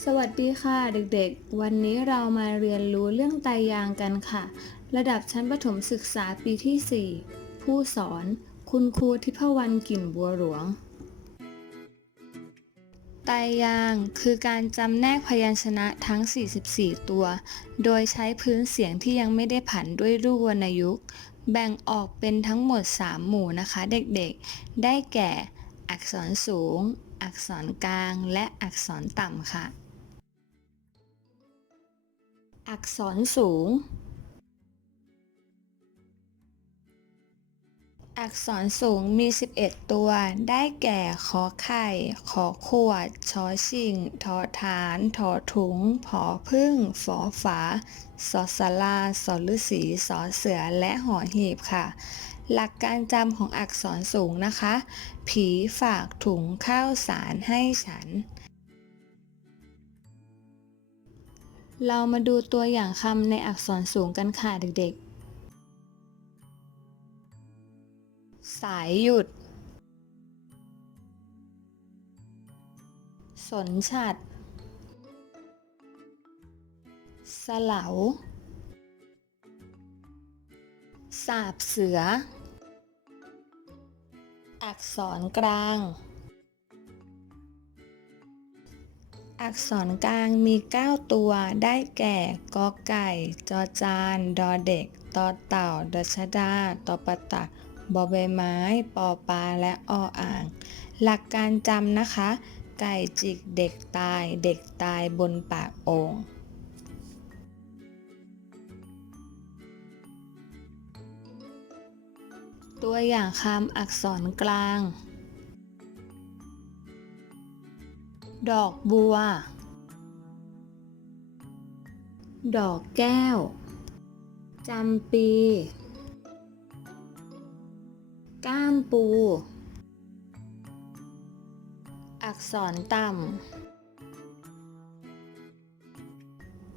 สวัสดีค่ะเด็กๆ วันนี้เรามาเรียนรู้เรื่องไตยางกันค่ะ ระดับชั้นประถมศึกษาปีที่ 4 ผู้สอน คุณครูทิพวรรณกิ่นบัวหลวง ไตยางค์คือการจำแนกพยัญชนะทั้ง 44 ตัว โดยใช้พื้นเสียงที่ยังไม่ได้ผันด้วยรูปวรรณยุกต์แบ่งออกเป็นทั้งหมด 3 หมู่นะคะเด็กๆ ได้แก่ อักษรสูง อักษรกลาง และอักษรต่ำค่ะ อักษรสูง อักษรสูงมี 11 ตัว ได้แก่ขอไข่ ขอขวด ชอชิง ทอฐาน ทอถุง ผอพึ่ง ฝอฝา สอสลา สอฤษีสอเสือ และหอหีบค่ะ หลักการจำของอักษรสูงนะคะ ผีฝากถุงข้าวสารให้ฉัน เรามาดูตัวอย่างคำในอักษรสูงกันค่ะเด็กๆ สายหยุด สนฉัด สลาสาบเสือ อักษรกลาง อักษรกลางมี 9 ตัวได้แก่กอไก่ จอจาน ดอเด็ก ตอเต่า ดชดา ตอปตักบอใบไม้ ปอปลา และออ่าง หลักการจำนะคะ ไก่จิกเด็กตาย เด็กตายบนปากโอ่งตัวอย่างคำอักษรกลาง ดอกบัว ดอกแก้ว จำปี ก้ามปู อักษรต่ำ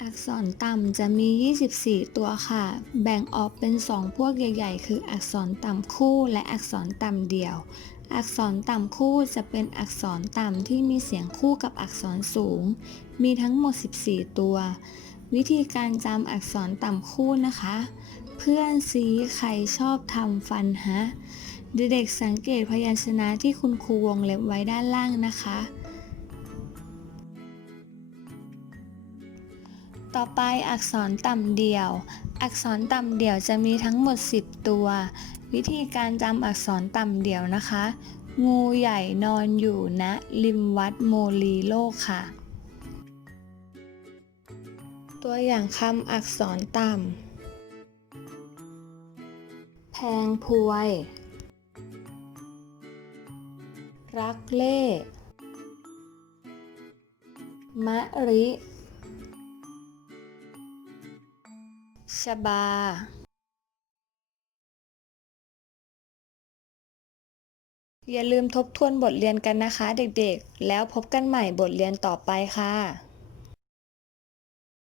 อักษรต่ำจะมี 24 ตัวค่ะ แบ่งออกเป็น 2 พวกใหญ่ ๆ คืออักษรต่ำคู่และอักษรต่ำเดี่ยว อักษรต่ำคู่จะเป็นอักษรต่ำที่มีเสียงคู่กับอักษรสูง มีทั้งหมด 14 ตัว วิธีการจำอักษรต่ำคู่นะคะ เพื่อนซีใครชอบทำฟันฮะ เด็กๆสังเกตพยัญชนะที่คุณครูวงเล็บไว้ด้านล่างนะคะ ต่อไปอักษรต่ำเดี่ยว อักษรต่ำเดี่ยวจะมีทั้งหมด 10 ตัว วิธีการจำอักษรต่ำเดี่ยวนะคะ งูใหญ่นอนอยู่ณริมวัดโมลีโลกค่ะ ตัวอย่างคำอักษรต่ำ แพงพวย รักเล่ มะริ ชบา อย่าลืมทบทวนบทเรียนกันนะคะเด็กๆ แล้วพบกันใหม่บทเรียนต่อไปค่ะ